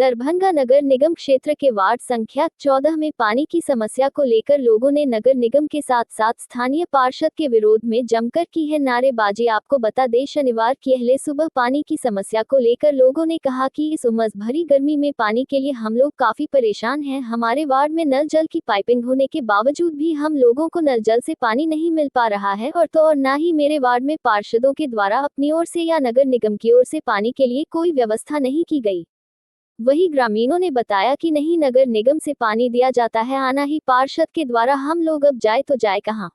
दरभंगा नगर निगम क्षेत्र के वार्ड संख्या 14 में पानी की समस्या को लेकर लोगों ने नगर निगम के साथ साथ स्थानीय पार्षद के विरोध में जमकर की है नारेबाजी। आपको बता दें, शनिवार की अहले सुबह पानी की समस्या को लेकर लोगों ने कहा कि इस उमस भरी गर्मी में पानी के लिए हम लोग काफी परेशान हैं। हमारे वार्ड में नल जल की पाइपिंग होने के बावजूद भी हम लोगों को नल जल से पानी नहीं मिल पा रहा है और न ही मेरे वार्ड में पार्षदों के द्वारा अपनी ओर से या नगर निगम की ओर से पानी के लिए कोई व्यवस्था नहीं की गई। वही ग्रामीणों ने बताया कि नहीं नगर निगम से पानी दिया जाता है, आना ही पार्षद के द्वारा। हम लोग अब जाए तो जाए कहाँ।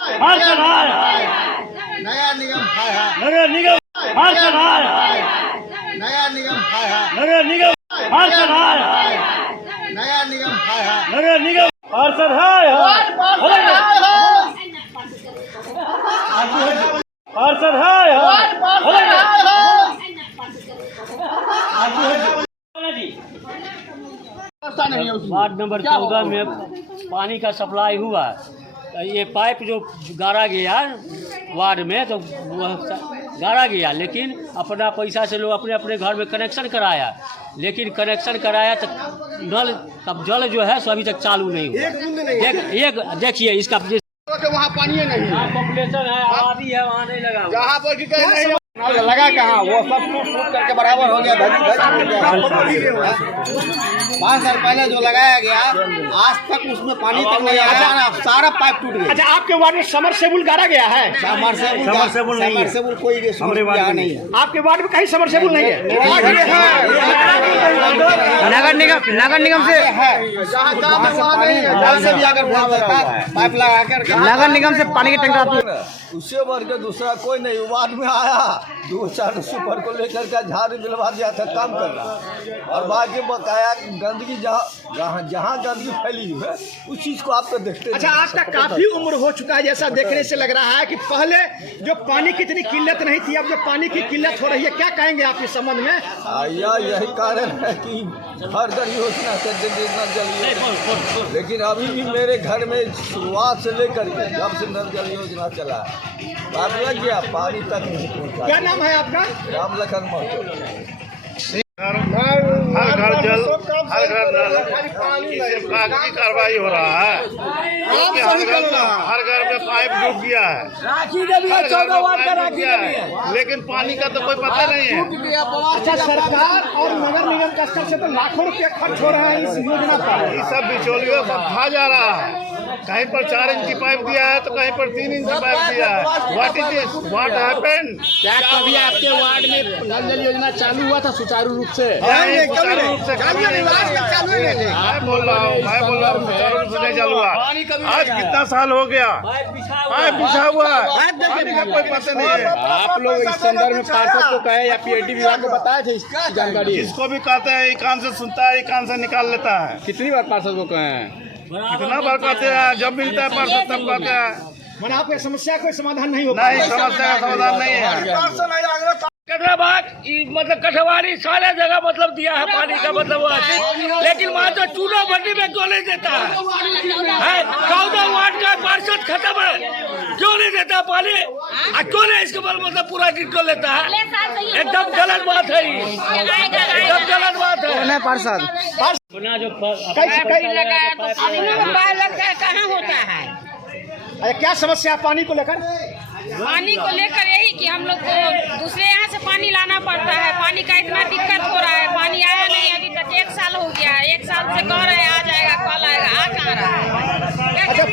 नया निगम नगर निगम नया निगम नगर निगम नया निगम नगर निगम पार्षद है पार्षद वार्ड नंबर 14 में पानी का सप्लाई हुआ। ये पाइप जो गाड़ा गया वार्ड में तो गाड़ा गया, लेकिन अपना पैसा से लोग अपने अपने घर में कनेक्शन कराया, लेकिन कनेक्शन कराया तो नल का जल जो है सो अभी तक चालू नहीं हुआ। देखिए इसका वहाँ पानी नहीं है, पॉपुलेशन है, आबादी है, वहाँ नहीं लगा। जहाँ पर भी कहीं नहीं लगा कहाँ, वो सब टूट करके बराबर हो गया। 5 साल पहले जो लगाया गया आज तक उसमें पानी तक नहीं आया, सारा पाइप टूट गया। अच्छा, आपके वार्ड में समरसेबुल गाड़ा गया है? समरसेबुल कोई सुविधा नहीं है। आपके वार्ड में कहीं समरसेबुल नहीं है? नगर निगम से जल से भी अगर पाइप लगा कर नगर निगम से पानी की टंकी उससे बढ़ के दूसरा कोई नहीं। वार्ड में आया 2-4 सुपर को लेकर के झाड़ू दिलवा दिया था, काम कर रहा। और बाकी बकाया गंदगी जहाँ गंदगी फैली हुई है उस चीज को आप तो देखते। अच्छा, आपका काफी उम्र हो चुका है, जैसा देखने से लग रहा है कि पहले जो पानी की इतनी किल्लत नहीं थी, अब जो पानी की किल्लत हो रही है, क्या कहेंगे आप इस संबंध में? यही कारण है कि हर घर योजना से जल, लेकिन अभी भी मेरे घर में शुरुआत से लेकर के जब से नल जल योजना चला बात लग गया, पानी तक नहीं पहुंचा। क्या नाम है आपका? राम लखन महतो। हर घर जल, हर घर नल, इससे कागजी कार्रवाई हो रहा है। हर घर में पाइप डूब गया है, लेकिन पानी का तो कोई पता नहीं है। अच्छा, सरकार और नगर निगम का स्तर से तो लाखों रुपए खर्च हो रहा है इस योजना पर। ये सब बिचौलियों सब खा जा रहा है। कहीं पर 4 इंच की पाइप दिया है तो कहीं पर 3 इंच की पाइप दिया है। What is this? What happened? क्या कभी आपके वार्ड में नल जल योजना चालू हुआ था सुचारू रूप से? सुचारू रूप से मैं बोल रहा हूँ सुचारू रूप से नहीं चालू हुआ। आज कितना साल हो गया पाइप बिछा हुआ है, पानी का कोई पता नहीं है। आप लोग इस संदर्भ में पार्षद को कहे या पीएचडी विभाग को बताए थे इसकी जानकारी? इसको भी कहते हैं, एक कान से सुनता है, एक कान से निकाल लेता है। कितनी बार पार्षद को कहे हैं? कितना बार कहते हैं, जब मिलता है पार्षद तब कहते हैं। मैंने आपकी समस्या कोई समाधान नहीं हो पा नहीं, समस्या का समाधान नहीं है। मतलब कठवारी सारे जगह मतलब दिया है पानी का मतलब वो है, लेकिन वहाँ तो चूना भट्टी में क्यों नहीं देता है? 14 वार्ड का पार्षद खत्म है, क्यों नहीं देता पानी? क्यों नहीं इसके बाद मतलब पूरा को लेता है? एकदम गलत बात है, एकदम गलत बात है। पार्षद लगाया तो कहाँ होता है? क्या समस्या है पानी को लेकर? पानी को लेकर यही कि हम लोग को दूसरे यहाँ से पानी लाना पड़ता है। पानी का इतना दिक्कत हो रहा है, पानी आया नहीं अभी तक। 1 साल हो गया है, 1 साल से कह रहे हैं आ जाएगा, कल आएगा, आ कहाँ रहा है? अच्छा,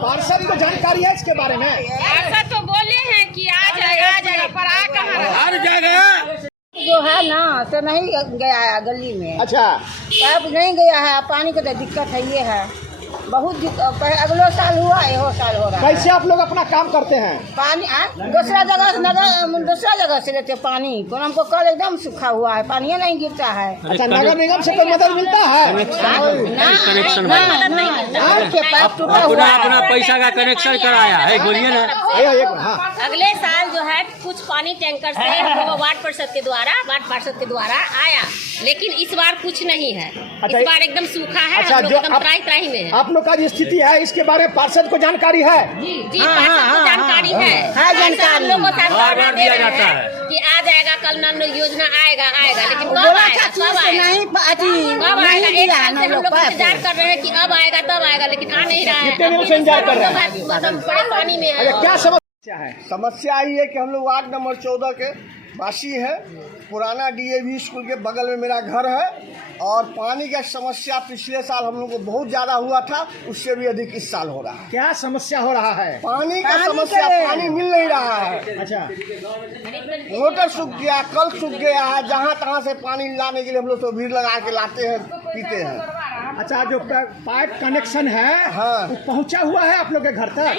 पार्षद को जानकारी है इसके बारे में? पार्षद तो बोले हैं कि आ जाएगा, पर आ कहाँ रहा? हर जगह जो है ना तो नहीं गया है गली में। अच्छा, पाइप नहीं गया है, पानी का तो दिक्कत है, ये है बहुत अगले साल हुआ, यहो साल हो रहा है। कैसे आप लोग अपना काम करते हैं? पानी दूसरा जगह से लेते पानी, तो हमको कल एकदम सूखा हुआ है, पानी नहीं गिरता है। अच्छा, नगर निगम से कोई मदद मिलता है? पाइप टूटा हुआ है, अपना पैसा का कनेक्शन कराया है, बोलिए ना। अगले साल जो है कुछ पानी टैंकर से वार्ड पार्षद के द्वारा आया, लेकिन इस बार कुछ नहीं है। इस बार एकदम सूखा है, हम लोग एकदम त्राही में है। आप लोग लोग का जो स्थिति है इसके बारे में पार्षद को जानकारी है? जी पार्षद को जानकारी है जानकारी हम लोग को सरकार दे रहा है कि आ जाएगा कल नल योजना आएगा लेकिन कब आएगा कब आएगा एक साल से हम लोग इंतजार कर रहे हैं कि अब आएगा तब आएगा लेकिन आ नहीं रहा है। कितने दिनों से इंतजार कर रहे हैं? मतलब परेशानी में है। क्या समस्या है? समस्या ये है कि हम लोग वार्ड नंबर 14 के वासी है। पुराना डीएवी स्कूल के बगल में मेरा घर है और पानी का समस्या पिछले साल हम लोग को बहुत ज़्यादा हुआ था, उससे भी अधिक इस साल हो रहा है। क्या समस्या हो रहा है? पानी का समस्या, पानी मिल नहीं रहा है। अच्छा, मोटर सूख गया, कल सूख गया है, जहाँ तहाँ से पानी लाने के लिए हम लोग तो भीड़ लगा के लाते हैं, पीते हैं। अच्छा, जो पाइप कनेक्शन है हाँ। वो पहुंचा हुआ है आप लोग के घर तक?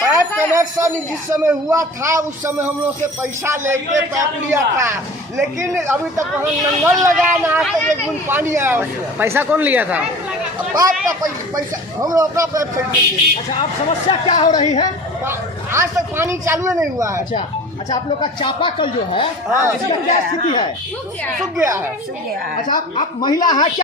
पाइप कनेक्शन जिस समय हुआ था उस समय हम लोग से पैसा लेके पाइप लिया था, लेकिन अभी तक वहाँ नल लगाया ना, आज तक एक बूंद पानी आया उसमें। पैसा कौन लिया था? पाइप का पैसा हम लोग अपना पाइप खरीद लिए। अच्छा, अब समस्या क्या हो रही है? आज तक पानी चालू ही नहीं हुआ है। अच्छा, आप लोग का चापाकल जो है हाँ। इसका क्या स्थिति है? सूख गया है। अच्छा, आप महिला है क्या?